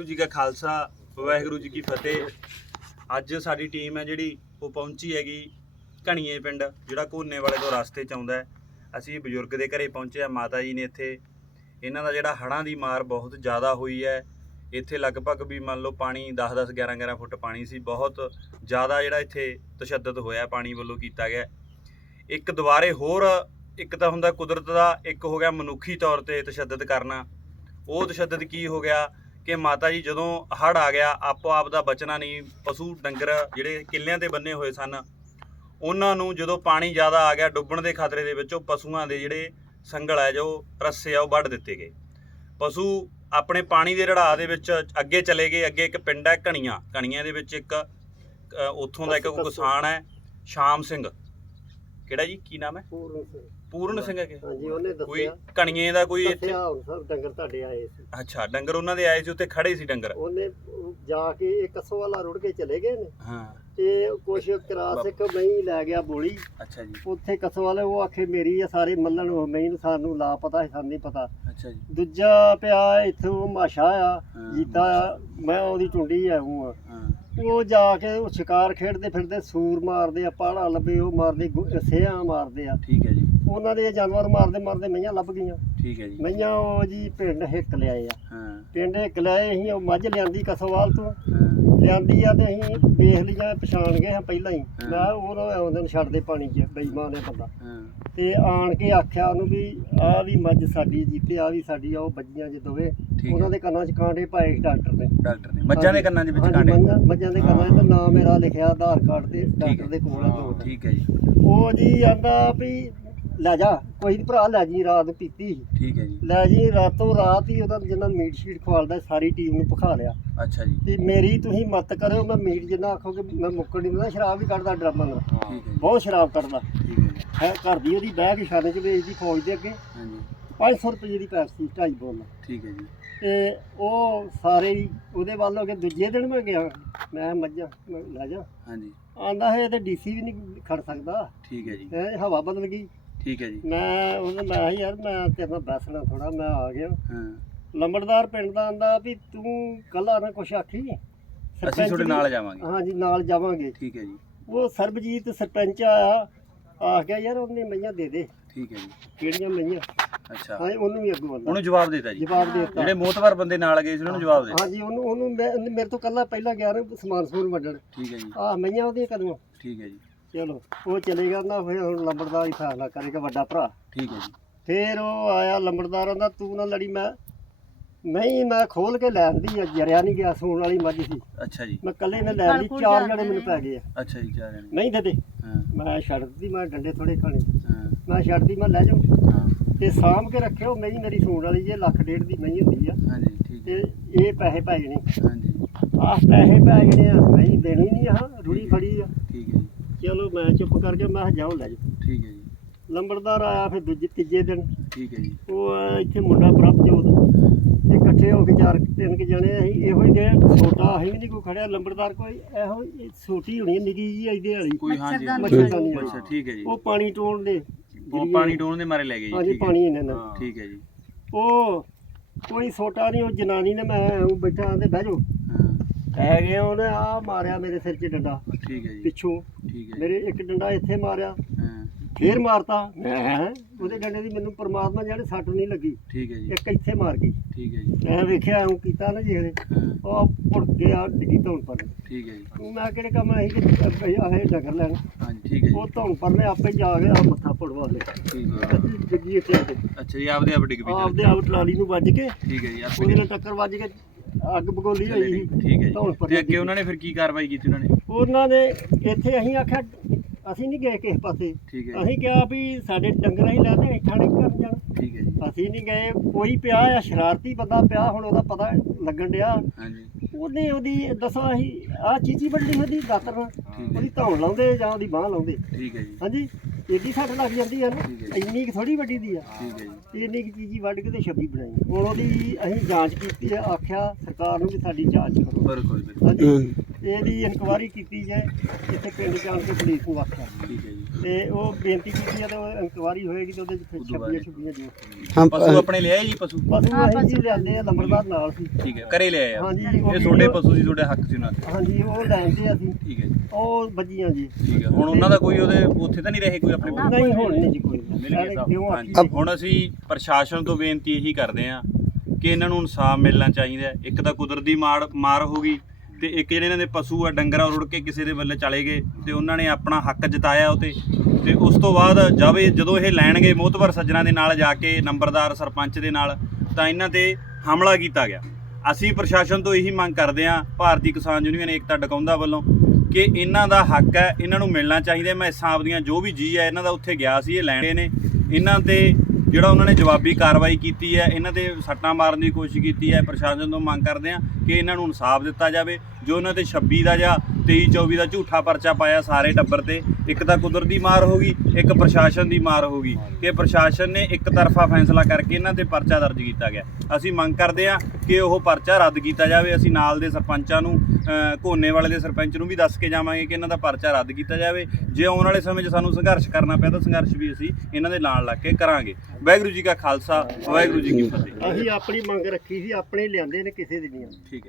ਵਾਹਿਗੁਰੂ ਜੀ ਕਾ ਖਾਲਸਾ, ਵਾਹਿਗੁਰੂ ਜੀ ਕੀ ਫਤਿਹ। ਅੱਜ ਸਾਡੀ ਟੀਮ ਹੈ ਜਿਹੜੀ, ਉਹ ਪਹੁੰਚੀ ਹੈਗੀ ਘਣੀਏ ਪਿੰਡ, ਜਿਹੜਾ ਕੋਨੇ ਵਾਲੇ ਤੋਂ ਰਸਤੇ ਚ ਆਉਂਦਾ ਅਸੀਂ ਬਜ਼ੁਰਗ ਦੇ ਘਰੇ ਪਹੁੰਚੇ ਆ ਮਾਤਾ ਜੀ ਨੇ ਇੱਥੇ। ਇਹਨਾਂ ਦਾ ਜਿਹੜਾ ਹੜ੍ਹਾਂ ਦੀ ਮਾਰ ਬਹੁਤ ਜ਼ਿਆਦਾ ਹੋਈ ਹੈ। ਇੱਥੇ ਲਗਭਗ ਵੀ ਮੰਨ ਲਓ ਪਾਣੀ 10 10 11 11 ਫੁੱਟ ਪਾਣੀ ਸੀ। ਬਹੁਤ ਜ਼ਿਆਦਾ ਜਿਹੜਾ ਇੱਥੇ ਤਸ਼ੱਦਦ ਹੋਇਆ, ਪਾਣੀ ਵੱਲੋਂ ਕੀਤਾ ਗਿਆ। ਇੱਕ ਦੁਬਾਰੇ ਹੋਰ, ਇੱਕ ਤਾਂ ਹੁੰਦਾ ਕੁਦਰਤ ਦਾ, ਇੱਕ ਹੋ ਗਿਆ ਮਨੁੱਖੀ ਤੌਰ ਤੇ ਤਸ਼ੱਦਦ ਕਰਨਾ। ਉਹ ਤਸ਼ੱਦਦ ਕੀ ਹੋ ਗਿਆ? ਕਿ ਮਾਤਾ ਜੀ ਜਦੋਂ ਹੜ ਆ ਗਿਆ ਆਪੋ ਆਪ ਦਾ ਬਚਣਾ ਨਹੀਂ ਪਸ਼ੂ ਡੰਗਰ ਜਿਹੜੇ ਕਿੱਲਿਆਂ ਤੇ ਬੰਨੇ ਹੋਏ ਸਨ ਉਹਨਾਂ ਨੂੰ ਜਦੋਂ ਪਾਣੀ ਜ਼ਿਆਦਾ ਆ ਗਿਆ ਡੁੱਬਣ ਦੇ ਖਤਰੇ ਦੇ ਵਿੱਚ ਉਹ ਪਸ਼ੂਆਂ ਦੇ ਜਿਹੜੇ ਸੰਗਲ ਹੈ ਜੋ ਰੱਸੇ ਆ ਉਹ ਵੱਢ ਦਿੱਤੇ ਗਏ। ਪਸ਼ੂ ਆਪਣੇ ਪਾਣੀ ਦੇ ਰੜਾਅ ਦੇ ਵਿੱਚ ਅੱਗੇ ਚਲੇ ਗਏ। ਅੱਗੇ ਇੱਕ ਪਿੰਡ ਹੈ ਕਣੀਆਂ ਕਣੀਆਂ ਦੇ ਵਿੱਚ ਇੱਕ ਉੱਥੋਂ ਦਾ ਇੱਕ ਕਿਸਾਨ ਹੈ ਸ਼ਾਮ ਸਿੰਘ। ਕਿਹੜਾ ਜੀ? ਕੀ ਨਾਮ ਹੈ? ਪੂਰਨ ਸਿੰਘ। ਪੂਰਨ ਸਿੰਘ ਹੈ ਕਿ? ਹਾਂਜੀ ਉਹਨੇ ਕੋਈ ਦੱਸਿਆ ਕਣੀਏ ਦਾ ਕੋਈ ਇੱਥੇ? ਦੱਸਿਆ ਹੁਣ ਸਭ ਡੰਗਰ ਤੁਹਾਡੇ ਆਏ ਸੀ। ਅੱਛਾ ਡੰਗਰ ਉਹਨਾਂ ਦੇ ਆਏ ਸੀ ਉੱਥੇ ਖੜੇ ਸੀ ਡੰਗਰ? ਉਹਨੇ ਜਾ ਕੇ ਇਹ ਕਸੋ ਵਾਲਾ ਰੁੜ ਕੇ ਚਲੇ ਗਏ ਨੇ। ਹਾਂ। ਤੇ ਕੁਛ ਕਰਾਸ ਇੱਕ ਮਹੀਂ ਲੈ ਗਿਆ ਬੋਲੀ। ਅੱਛਾ ਜੀ। ਉੱਥੇ ਕਸੋ ਵਾਲੇ ਉਹ ਆਖੇ ਮੇਰੀ ਆ ਸਾਰੇ ਮੱਲਣ ਉਹ ਮਹੀਂ ਨੂੰ ਸਾਨੂੰ ਲਾ ਪਤਾ ਸਾਨੂੰ ਨਹੀਂ ਪਤਾ। ਅੱਛਾ ਜੀ। ਦੂਜਾ ਪਿਆ ਇੱਥੋਂ ਮਾਸ਼ਾ ਆ। ਜੀਤਾ ਮੈਂ ਉਹਦੀ ਟੁੰਡੀ ਆ ਹੂੰ ਆ। ਹਾਂ ਉਹ ਜਾ ਕੇ ਉਹ ਸ਼ਿਕਾਰ ਖੇਡਦੇ ਫਿਰਦੇ ਸੂਰ ਮਾਰਦੇ ਆ ਪਾੜਾ ਲੱਭੇ ਉਹ ਮਾਰਦੇ ਗੁ- ਸਿਆਂ ਮਾਰਦੇ ਆ। ਠੀਕ ਹੈ ਜੀ। ਉਹਨਾਂ ਦੇ ਜਾਨਵਰ ਮਾਰਦੇ ਮਾਰਦੇ ਮਈਆਂ ਲੱਭ ਗਈਆਂ। ਠੀਕ ਹੈ ਜੀ। ਮਈਆਂ ਉਹ ਜੀ ਪਿੰਡ ਹਿੱਕ ਲਿਆਏ ਆ। ਹਾਂ। ਪਿੰਡ ਹਿੱਕ ਲਿਆਏ ਅਸੀਂ ਉਹ ਮੱਝ ਲਿਆਂਦੀ ਕਸੋਵਾਲ ਤੋਂ। ਹਾਂ। ਲਿਆਂਦੀ ਆ ਤੇ ਅਸੀਂ ਵੇਖ ਲਈਆਂ ਪਛਾਣ ਗਏ ਹਾਂ ਪਹਿਲਾਂ ਹੀ। ਮੈਂ ਉਹ ਆਉਂਦੇ ਨੂੰ ਛੱਡਦੇ ਪਾਣੀ 'ਚ ਬੇਈਮਾਨ ਹੈ ਬੰਦਾ। ਤੇ ਆਣ ਕੇ ਆਖਿਆ ਉਹਨੂੰ ਵੀ ਆਹ ਵੀ ਮੱਝ ਸਾਡੀ ਜੀਤੇ ਆ ਵੀ ਸਾਡੀ ਆ ਉਹ ਬੱਜੀਆਂ ਜੇ ਦੋਵੇਂ ਠੀਕ ਉਹਨਾਂ ਹੈ ਦੇ ਕੰਨਾਂ 'ਚ ਕਾਂਟੇ ਪਾਏ ਸੀ ਡਾਕਟਰ ਨੇ। ਡਾਕਟਰ ਨੇ। ਮੱਝਾਂ ਦੇ ਕੰਨਾਂ ਦੇ ਵਿੱਚ ਹਾਂਜੀ, ਕਾਂਟੇ? ਮੱਝਾਂ- ਮੱਝਾਂ ਦੇ ਕੰਨਾਂ 'ਚ ਤਾਂ ਨਾਮ ਮੇਰਾ ਲਿਖਿਆ ਆਧਾਰ ਕਾਰਡ ਤੇ ਠੀਕ ਡਾਕਟਰ ਹੈ ਦੇ ਕੋਲ ਆ ਦੋ ਠੀਕ ਹੈ ਜੀ। ਉਹ ਜੀ ਆਂਦਾ ਵੀ ਲੈ ਜਾ ਕੋਈ ਨੀ ਭਰਾ ਲੈ ਜੀ ਰਾਤ ਪੀਤੀ। ਠੀਕ ਹੈ ਜੀ। ਲੈ ਜੀ ਰਾਤੋਂ ਰਾਤ ਹੀ ਉਹਦਾ ਜਿੰਨਾ ਮੀਟ ਸ਼ੀਟ ਖਵਾਲਦਾ ਸਾਰੀ ਟੀਮ ਨੂੰ ਭਖਾ ਲਿਆ। ਅੱਛਾ ਜੀ। ਤੇ ਮੇਰੀ ਤੁਸੀਂ ਮਤ ਕਰਿਓ ਮੈਂ ਮੀਟ ਜਿੰਨਾ ਆਖੋਗੇ ਮੈਂ ਮੁੱਕਣ ਨਹੀਂ ਦਿੰਦਾ ਸ਼ਰਾਬ ਵੀ ਕੱਢਦਾ ਡਰਾਮਾਂ ਨਾਲ ਠੀਕ ਹੈ ਜੀ। ਬਹੁਤ ਸ਼ਰਾਬ ਕੱਢਦਾ। ਠੀਕ ਹੈ ਜੀ। ਹੈ ਘਰ ਦੀ ਉਹਦੀ ਬਹਿ ਕੇ ਛਾਨੇ 'ਚ ਵੇਚਦੀ ਫੌਜ ਦੇ ਅੱਗੇ। ਹਾਂਜੀ 500 ਰੁਪਏ ਦੀ ਪੈਸੀ ਢਾਈ ਬੋਲ। ਠੀਕ ਹੈ ਜੀ। ਤੇ ਉਹ ਸਾਰੇ ਹੀ ਉਹਦੇ ਵੱਲ ਹੋ ਕੇ ਦੂਜੇ ਦਿਨ ਮੈਂ ਗਿਆ। ਮੈਂ ਮੱਝਾਂ ਮੈਂ ਲੈ ਜਾ। ਹਾਂਜੀ ਆਂਦਾ ਹੈ ਤੇ ਡੀਸੀ ਵੀ ਨਹੀਂ ਖੜ ਸਕਦਾ। ਠੀਕ ਹੈ ਜੀ। ਹੈਂ, ਹਵਾ ਬਦਲ ਗਈ। ਠੀਕ ਹੈ ਜੀ। ਮੈਂ ਉਹਨੇ ਮੈਂ ਕਿਹਾ ਯਾਰ ਮੈਂ ਤੇਰੇ ਨਾਲ ਬੈਸਣਾ ਥੋੜਾ ਮੈਂ ਆ ਗਿਆ। ਹਾਂ। ਲੰਬੜਦਾਰ ਪਿੰਡ ਦਾ ਆਂਦਾ ਵੀ ਤੂੰ ਕੱਲਾ ਨਾ ਕੁਛ ਆਖੀ ਅਸੀਂ ਤੁਹਾਡੇ ਨਾਲ ਜਾਵਾਂਗੇ। ਹਾਂਜੀ ਨਾਲ ਜਾਵਾਂਗੇ। ਠੀਕ ਹੈ ਜੀ। ਉਹ ਸਰਬਜੀਤ ਸਰਪੰਚ ਆਇਆ ਆ ਗਿਆ ਯਾਰ ਉਹਨੇ ਮਈਆਂ ਦੇ ਦੇ। ਠੀਕ ਹੈ ਜੀ। ਕਿਹੜੀਆਂ ਮਈਆਂ? ਅੱਛਾ। ਹਾਂ ਉਹਨੂੰ ਵੀ ਅੱਗੋਂ ਉਹਨੂੰ ਜਵਾਬ ਦੇਤਾ ਜੀ। ਜਵਾਬ ਦੇ ਦਿੱਤਾ। ਜਿਹੜੇ ਮੋਤਬਰ ਬੰਦੇ ਨਾਲ ਗਏ ਸੀ ਉਹਨਾਂ ਨੂੰ ਜਵਾਬ ਦੇ ਹਾਂਜੀ ਉਹਨੂੰ ਉਹਨੂੰ ਮੈਂ ਉਹਨੇ ਮੇਰੇ ਤੋਂ ਕੱਲਾ ਪਹਿਲਾਂ ਗਿਆ ਨਾ ਸਮਾਨ ਸਮੂਨ ਵੰਡਣ। ਠੀਕ ਹੈ ਜੀ। ਆ ਮਈਆਂ ਉਹਦੀਆਂ ਕਦੋਂ ਠੀਕ ਹੈ ਜੀ। ਚਲੋ ਉਹ ਚਲੇ ਗਿਆ ਨਾ ਫਿਰ ਹੁਣ ਲੰਬੜਦਾਰ ਹੀ ਫੈਸਲਾ ਕਰੇਗਾ ਵੱਡਾ ਭਰਾ। ਠੀਕ ਹੈ ਜੀ। ਫੇਰ ਉਹ ਆਇਆ ਲੰਬੜਦਾਰਾਂ ਦਾ ਤੂੰ ਨਾ ਲੜੀ ਮੈਂ। ਨਹੀਂ ਮੈਂ ਖੋਲ ਕੇ ਲੈਂਦੀ ਆ ਜਰਿਆ ਨਹੀਂ ਗਿਆ ਸੂਣ ਵਾਲੀ ਮੱਝ ਸੀ। ਅੱਛਾ ਜੀ। ਮੈਂ ਕੱਲੇ ਨੇ ਲੈ ਲਈ ਚਾਰ ਜਣੇ ਮੈਨੂੰ ਪੈ ਗਏ ਆ। ਅੱਛਾ ਜੀ ਚਾਰ ਜਣੇ। ਨਹੀਂ ਦੇ ਦੇ ਹਾਂ। ਮੈਂ ਛੱਡ ਦਿੱਤੀ ਮੈਂ ਡੰਡੇ ਥੋੜੇ ਖਾਣੇ। ਹਾਂ। ਮੈਂ ਛੱਡਦੀ ਮੈਂ ਲੈ ਜਾਉ ਹਾਂ। ਤੇ ਸਾਂਭ ਕੇ ਰੱਖਿਓ ਮਹੀਂ ਮੇਰੀ ਸੂਣ ਵਾਲੀ ਜੇ ਲੱਖ ਡੇਢ ਦੀ ਮਹੀਂ ਹੁੰਦੀ ਆ। ਹਾਂਜੀ ਠੀਕ ਹੈ। ਤੇ ਇਹ ਪੈਸੇ ਪੈ ਜਾਣੇ। ਹਾਂਜੀ। ਆਹ ਪੈਸੇ ਪੈ ਜਾਣੇ ਆ ਮਹੀਂ ਦੇਣੀ ਨਹੀਂ ਆ ਰੁੜੀ ਫੜੀ ਆ। ਮੈਂ ਚੁੱਪ ਕਰਕੇ ਮੈਂ ਕਿਹਾ ਜਾਓ ਲੈ ਜਾਓ। ਠੀਕ ਹੈ ਜੀ। ਲੰਬੜਦਾਰ ਆਇਆ ਫਿਰ ਦੂਜੇ ਤੀਜੇ ਦਿਨ। ਠੀਕ ਹੈ ਜੀ। ਉਹ ਆਇਆ ਇੱਥੇ ਮੁੰਡਾ ਪ੍ਰਭਜੋਤ। ਤੇ ਇਕੱਠੇ ਹੋ ਕੇ ਚਾਰ ਤਿੰਨ ਕਿ ਜਣੇ ਅਸੀਂ ਇਹੋ ਹੀ ਗਏ। ਛੋਟਾ ਅਸੀਂ ਵੀ ਨਹੀਂ ਕੋਈ ਖੜਿਆ ਲੰਬੜਦਾਰ ਕੋਈ ਇਹੋ ਹੀ ਛੋਟੀ ਹੋਣੀ ਨਿੱਕੀ ਜੀ ਇਹਦੇ ਵਾਲੀ। ਕੋਈ ਹਾਂਜੀ ਮੱਛਰਦਾਨੀ ਅੱਛਾ ਠੀਕ ਹੈ ਜੀ। ਉਹ ਪਾਣੀ ਟੋਣ ਦੇ। ਉਹ ਪਾਣੀ ਡੋਣ ਦੇ ਮਾਰੇ ਲੈ ਗਏ ਜੀ ਠੀਕ ਹੈ। ਪਾਣੀ ਇਹਨਾਂ ਨੇ। ਠੀਕ ਹੈ ਜੀ। ਉਹ ਕੋਈ ਛੋਟਾ ਨਹੀਂ ਉਹ ਜਨਾਨੀ ਨੇ ਮੈਂ ਉਹ ਬੈਠਾ ਤੇ ਬਹਿ ਜਾਓ। ਹਾਂ ਪੈ ਗਿਆ ਉਹਨੇ ਆ ਮਾਰਿਆ ਮੇਰੇ ਸਿਰ 'ਚ ਡੰਡਾ। ਠੀਕ ਹੈ ਜੀ। ਪਿੱਛੋਂ ਠੀਕ ਹੈ ਮੇਰੇ ਇੱਕ ਡੰਡਾ ਇੱਥੇ ਮਾਰਿਆ। ਹਾਂ। ਫੇਰ ਮਾਰਤਾ। ਮੈਂ ਹੈਂ? ਉਹਦੇ ਡੰਡੇ ਦੀ ਮੈਨੂੰ ਪਰਮਾਤਮਾ ਜਾਣੇ ਸੱਟ ਨਹੀਂ ਲੱਗੀ। ਠੀਕ ਹੈ ਜੀ। ਇੱਕ ਇੱਥੇ ਮਾਰ ਗਈ। ਠੀਕ ਹੈ ਜੀ। ਮੈਂ ਵੇਖਿਆ ਉਹ ਕੀਤਾ ਨਾ ਜਿਹੜੇ ਹਾਂ। ਉਹ ਪੁੜ ਗਿਆ ਡਿੱਗੀ ਧੌਣ ਪਰ। ਠੀਕ ਹੈ ਜੀ। ਮੈਂ ਕਿਹੜੇ ਕੰਮ ਆਹੀ ਕਿ ਆਹੇ ਡੰਗਰ ਲੈਣ। ਹਾਂਜੀ ਠੀਕ ਹੈ ਉਹ ਜੀ ਧੌਣ ਪਰ ਨੇ ਆਪੇ ਜਾ ਕੇ ਆ ਮੱਥਾ ਪੜਵਾ ਲਿਆ। ਠੀਕ ਹੈ। ਇੱਥੇ ਆ ਕੇ। ਅੱਛਾ ਜੀ ਆਪਦੇ ਆਪ ਡਿੱਗ ਪਈ ਆਪਦੇ ਆਪ ਟਰਾਲੀ ਨੂੰ ਵੱਜ ਕੇ। ਠੀਕ ਹੈ ਜੀ ਆਪੇ ਉਹਦੇ ਨਾਲ ਟੱਕਰ ਵੱਜ ਕੇ ਅੱਗ ਬਗੋਲੀ ਹੋਈ ਸੀ। ਠੀਕ ਹੈ ਧੌਣ ਜੀ। ਤੇ ਅੱਗੇ ਉਹਨਾਂ ਨੇ ਫਿਰ ਕੀ ਕਾਰਵਾਈ ਕੀਤੀ ਉਹਨਾਂ ਨੇ? ਉਹਨਾਂ ਨੇ ਇੱਥੇ ਅਸੀਂ ਆਖਿਆ ਅਸੀਂ ਨਹੀਂ ਗਏ ਕਿਸੇ ਪਾਸੇ। ਠੀਕ ਹੈ ਜੀ। ਅਸੀਂ ਕਿਹਾ ਵੀ ਸਾਡੇ ਡੰਗਰ ਹੀ ਲਾਦੇ ਅਸੀਂ ਥਾਣੇ ਕਰਨ ਜਾਣਾ। ਠੀਕ ਹੈ ਜੀ। ਅਸੀਂ ਨਹੀਂ ਗਏ ਕੋਈ ਪਿਆ ਆ ਸ਼ਰਾਰਤੀ ਬੰਦਾ ਪਿਆ ਹੁਣ ਉਹਦਾ ਪਤਾ ਲੱਗਣ ਡਿਆ। ਹਾਂਜੀ। ਉਹਨੇ ਉਹਦੀ ਦੱਸੋ ਅਸੀਂ ਆ ਚੀਚੀ ਵੱਡੀ ਉਹਦੀ ਦਾਤਰ। ਨਾਲ ਉਹਦੀ ਧੌਣ ਲਾਉਂਦੇ ਜਾਂ ਉਹਦੀ ਬਾਹ ਲਾਉਂਦੇ। ਠੀਕ ਹੈ ਜੀ। ਹਾਂਜੀ। ਇਹਦੀ ਸੱਟ ਲੱਗ ਜਾਂਦੀ ਆ ਨਾ ਇੰਨੀ ਕੁ ਥੋੜੀ ਵੱਡੀ ਦੀ ਆ। ਠੀਕ ਹੈ ਜੀ। ਇੰਨੀ ਕੁ ਚੀਜ਼ ਵੱਢ ਕੇ ਤੇ ਛੱਬੀ ਬਣਾਈ। ਹੁਣ ਉਹਦੀ ਅਸੀਂ ਜਾਂਚ ਕੀਤੀ ਆ ਆਖਿਆ ਸਰਕਾਰ ਨੂੰ ਵੀ ਸਾਡੀ ਜਾਂਚ ਕਰੋ। ਬਿਲਕੁਲ ਬਿਲਕੁਲ ਹਾਂਜੀ। ਇਹਦੀ ਇਨਕੁਆਰੀ ਕੀਤੀ ਜਾਏ ਇੱਥੇ ਪਿੰਡ ਜਾਣ ਕੇ ਪੁਲਿਸ ਨੂੰ ਆਖਿਆ ਠੀਕ ਹੈ ਜੀ ਤੇ ਉਹ ਬੇਨਤੀ ਕੀਤੀ ਆ ਤੇ ਉਹ ਇਨਕੁਆਰੀ ਹੋਏਗੀ ਤੇ ਉਹਦੇ ਚ ਫਿਰ ਛੱਬੀਆਂ ਛੱਬੀਆਂ ਜੋ ਪਸ਼ੂ ਆਪਣੇ ਲਿਆਏ ਜੀ ਪਸ਼ੂ? ਪਸ਼ੂ ਅਸੀਂ ਜੀ ਲਿਆਂਦੇ ਆ ਲੰਬੜਦਾਰ ਨਾਲ ਸੀ। ਠੀਕ ਹੈ ਘਰੇ ਲਿਆਏ ਆ? ਹਾਂਜੀ ਇਹ ਤੁਹਾਡੇ ਪਸ਼ੂ ਸੀ ਤੁਹਾਡੇ ਹੱਕ ਸੀ ਉਹਨਾਂ ਦੇ? ਹਾਂਜੀ ਉਹ ਲੈਂਦੇ ਅਸੀਂ। ਠੀਕ ਹੈ ਜੀ। ਉਹ ਵੱਜੀਆਂ ਜੀ। ਠੀਕ ਹੈ ਹੁਣ ਉਹਨਾਂ ਦਾ ਕੋਈ ਉਹਦੇ ਉੱਥੇ ਤਾਂ ਨਹੀਂ ਰਹੇ ਕੋਈ ਆਪਣੇ ਕੋਲ? ਨਹੀਂ ਹੁਣ ਨਹੀਂ ਜੀ ਕੋਈ। ਮਿਲ ਗਏ ਸਭ। ਹਾਂਜੀ ਹੁਣ ਅਸੀਂ ਪ੍ਰਸ਼ਾਸਨ ਤੋਂ ਬੇਨਤੀ ਇਹੀ ਕਰਦੇ ਹਾਂ ਕਿ ਇਹਨਾਂ ਨੂੰ ਇਨਸਾਫ ਮਿਲਣਾ ਚਾਹੀਦਾ ਹੈ। ਇੱਕ ਤਾਂ ਕੁਦਰਤੀ ਮਾਰ ਮਾਰ ਹੋ ਗਈ ਤੇ ਇੱਕ ਜਿਹੜੇ ਇਹਨਾਂ ਦੇ ਪਸ਼ੂ ਆ, ਡੰਗਰਾ ਰੁੜ ਕੇ ਕਿਸੇ ਦੇ ਵੱਲ ਚਲੇ ਗਏ ਤੇ ਉਹਨਾਂ ਨੇ ਆਪਣਾ ਹੱਕ ਜਤਾਇਆ ਉਹ ਤੇ। ਤੇ ਉਸ ਤੋਂ ਬਾਅਦ ਜਾਵੇ ਜਦੋਂ ਇਹ ਲੈਣਗੇ ਮੋਤਬਰ ਸੱਜਣਾ ਦੇ ਨਾਲ ਜਾ ਕੇ ਨੰਬਰਦਾਰ ਸਰਪੰਚ ਦੇ ਨਾਲ, ਤਾਂ ਇਹਨਾਂ ਤੇ ਹਮਲਾ ਕੀਤਾ ਗਿਆ। ਅਸੀਂ ਪ੍ਰਸ਼ਾਸਨ ਤੋਂ ਇਹੀ ਮੰਗ ਕਰਦੇ ਹਾਂ, ਭਾਰਤੀ ਕਿਸਾਨ ਯੂਨੀਅਨ ਏਕਤਾ ਡਕਾਉਂਦਾ ਵੱਲੋਂ, ਕਿ ਇਹਨਾਂ ਦਾ ਹੱਕ ਹੈ, ਇਹਨਾਂ ਨੂੰ ਮਿਲਣਾ ਚਾਹੀਦਾ ਮੈਂ ਹਿਸਾਬ ਦੀਆਂ ਜੋ ਵੀ ਜੀ ਹੈ, ਇਹਨਾਂ ਦਾ ਉੱਥੇ ਗਿਆ ਸੀ, ਇਹ ਲੈਣੇ ਨੇ। ਇਹਨਾਂ ਤੇ ਜਿਹੜਾ ਉਹਨਾਂ ਨੇ ਜਵਾਬੀ ਕਾਰਵਾਈ ਕੀਤੀ ਹੈ ਇਹਨਾਂ ਤੇ ਸੱਟਾਂ ਮਾਰਨ ਦੀ ਕੋਸ਼ਿਸ਼ ਕੀਤੀ ਹੈ ਪ੍ਰਸ਼ਾਸਨ ਤੋਂ ਮੰਗ ਕਰਦੇ ਹਾਂ ਕਿ ਇਹਨਾਂ ਨੂੰ ਇਨਸਾਫ ਦਿੱਤਾ ਜਾਵੇ। ਜੋ ਉਹਨਾਂ ਤੇ 26 ਦਾ ਜਾਂ 23 24 ਦਾ ਝੂਠਾ ਪਰਚਾ ਪਾਇਆ ਸਾਰੇ ਟੱਬਰ ਤੇ ਇੱਕ ਤਾਂ ਕੁਦਰਤੀ ਮਾਰ ਹੋ ਗਈ ਇੱਕ ਪ੍ਰਸ਼ਾਸਨ ਦੀ ਮਾਰ ਹੋ ਗਈ ਕਿ ਪ੍ਰਸ਼ਾਸਨ ਨੇ ਇੱਕ ਤਰਫਾ ਫੈਸਲਾ ਕਰਕੇ ਇਹਨਾਂ ਤੇ ਪਰਚਾ ਦਰਜ ਕੀਤਾ ਗਿਆ। ਅਸੀਂ ਮੰਗ ਕਰਦੇ ਹਾਂ ਕਿ ਉਹ ਪਰਚਾ ਰੱਦ ਕੀਤਾ ਜਾਵੇ। ਅਸੀਂ ਨਾਲ ਦੇ ਸਰਪੰਚਾਂ ਨੂੰ ਅ, ਘੋਨੇ ਵਾਲੇ ਦੇ ਸਰਪੰਚ ਨੂੰ ਵੀ ਦੱਸ ਕੇ ਜਾਵਾਂਗੇ ਕਿ ਇਹਨਾਂ ਦਾ ਪਰਚਾ ਰੱਦ ਕੀਤਾ ਜਾਵੇ। ਜੇ ਆਉਣ ਵਾਲੇ ਸਮੇਂ 'ਚ ਸਾਨੂੰ ਸੰਘਰਸ਼ ਕਰਨਾ ਪਿਆ ਤਾਂ ਸੰਘਰਸ਼ ਵੀ ਅਸੀਂ ਇਹਨਾਂ ਦੇ ਨਾਲ ਲੱਗ ਕੇ ਕਰਾਂਗੇ। ਵਾਹਿਗੁਰੂ ਜੀ ਕਾ ਖਾਲਸਾ ਵਾਹਿਗੁਰੂ ਜੀ ਕੀ ਫਤਿਹ ਅਸੀਂ ਆਪਣੀ ਮੰਗ ਰੱਖੀ ਸੀ ਆਪਣੇ ਲਿਆਂਦੇ ਨੇ ਕਿਸੇ ਦੀ ਨਹੀਂ। ਠੀਕ